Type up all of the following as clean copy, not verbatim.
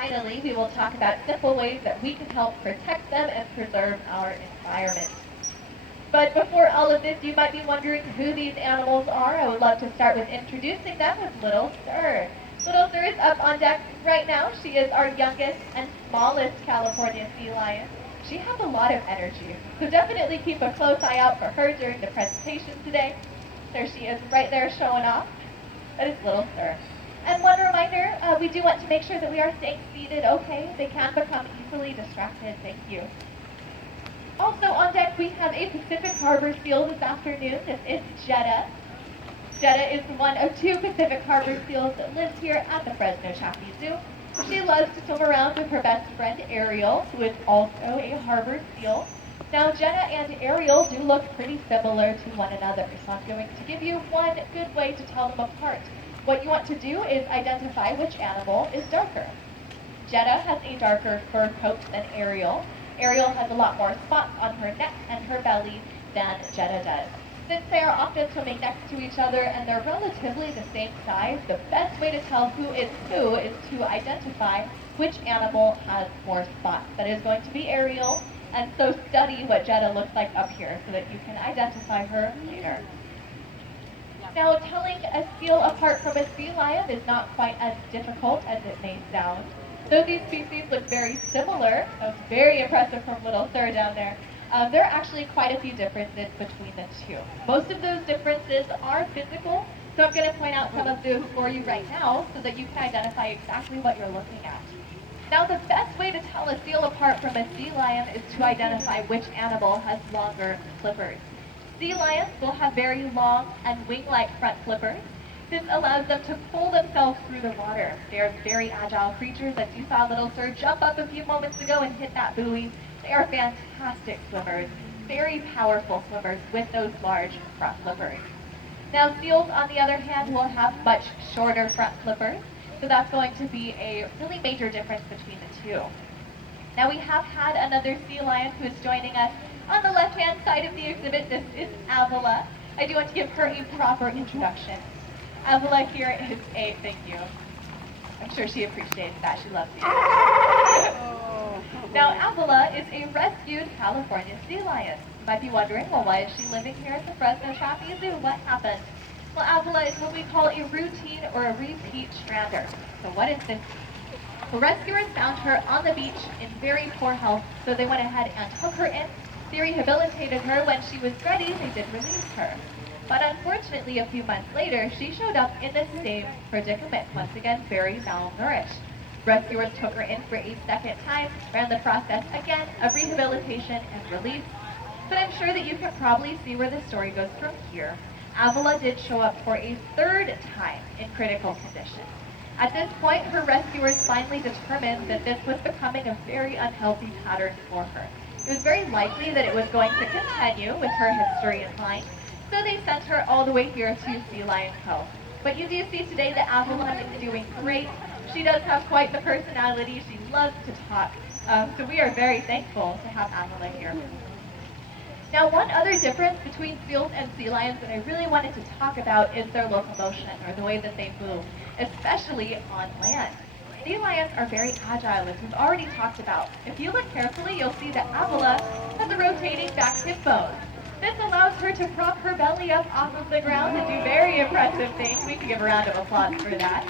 finally, we will talk about simple ways that we can help protect them and preserve our environment. But before all of this, you might be wondering who these animals are. I would love to start with introducing them with Little Sir. Little Sir is up on deck right now. She is our youngest and smallest California sea lion. She has a lot of energy, so definitely keep a close eye out for her during the presentation today. There she is right there showing off. That is Little Sir. And one reminder, we do want to make sure that we are staying seated, okay? They can become easily distracted. Thank you. Also on deck, we have a Pacific Harbor seal this afternoon. This is Jetta. Jetta is one of two Pacific Harbor seals that lives here at the Fresno Chaffee Zoo. She loves to swim around with her best friend Ariel, who is also a harbor seal. Now, Jetta and Ariel do look pretty similar to one another, so I'm going to give you one good way to tell them apart. What you want to do is identify which animal is darker. Jetta has a darker fur coat than Ariel. Ariel has a lot more spots on her neck and her belly than Jetta does. Since they are often swimming next to each other and they're relatively the same size, the best way to tell who is to identify which animal has more spots. That is going to be Ariel, and so study what Jetta looks like up here so that you can identify her later. Now, telling a seal apart from a sea lion is not quite as difficult as it may sound. Though these species look very similar, that was very impressive from Little Sir down there, there are actually quite a few differences between the two. Most of those differences are physical, so I'm going to point out some of those for you right now so that you can identify exactly what you're looking at. Now, the best way to tell a seal apart from a sea lion is to identify which animal has longer flippers. Sea lions will have very long and wing-like front flippers. This allows them to pull themselves through the water. They are very agile creatures. As you saw Little Sir jump up a few moments ago and hit that buoy, they are fantastic swimmers, very powerful swimmers with those large front flippers. Now, seals, on the other hand, will have much shorter front flippers, so that's going to be a really major difference between the two. Now, we have had another sea lion who is joining us on the left-hand side of the exhibit. This is Avila. I do want to give her a proper introduction. Avila here is thank you. I'm sure she appreciates that. She loves you. Now, Avila is a rescued California sea lion. You might be wondering, well, why is she living here at the Fresno Chaffee Zoo? What happened? Well, Avila is what we call a routine or a repeat strander. So what is this? The rescuers found her on the beach in very poor health, so they went ahead and took her in. They rehabilitated her. When she was ready, they did release her. But unfortunately, a few months later, she showed up in the same predicament, once again, very malnourished. Rescuers took her in for a second time, ran the process again of rehabilitation and release. But I'm sure that you can probably see where the story goes from here. Avila did show up for a third time in critical condition. At this point, her rescuers finally determined that this was becoming a very unhealthy pattern for her. It was very likely that it was going to continue with her history in mind. So they sent her all the way here to Sea Lion Co. But you do see today that Avila is doing great. She does have quite the personality. She loves to talk. So we are very thankful to have Avila here. Now, one other difference between seals and sea lions that I really wanted to talk about is their locomotion, or the way that they move, especially on land. Sea lions are very agile, as we've already talked about. If you look carefully, you'll see that Avila has a rotating back hip bone. This allows her to prop her belly up off of the ground and do very impressive things. We can give a round of applause for that.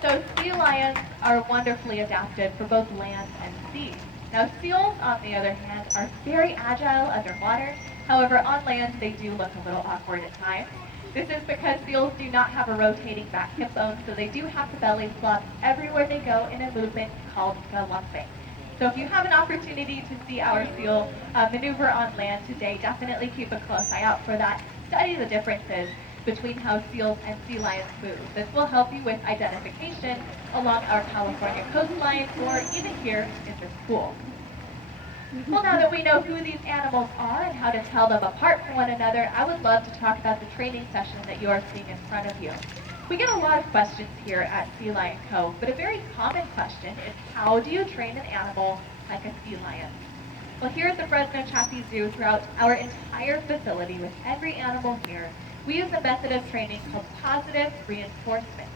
So sea lions are wonderfully adapted for both land and sea. Now, seals, on the other hand, are very agile underwater. However, on land, they do look a little awkward at times. This is because seals do not have a rotating back hip bone, so they do have the belly flop everywhere they go in a movement called galumphing. So if you have an opportunity to see our seal maneuver on land today, definitely keep a close eye out for that. Study the differences between how seals and sea lions move. This will help you with identification along our California coastlines or even here in the school. Well, now that we know who these animals are and how to tell them apart from one another, I would love to talk about the training session that you are seeing in front of you. We get a lot of questions here at Sea Lion Co., but a very common question is, how do you train an animal like a sea lion? Well, here at the Fresno Chaffee Zoo, throughout our entire facility with every animal here, we use a method of training called positive reinforcement.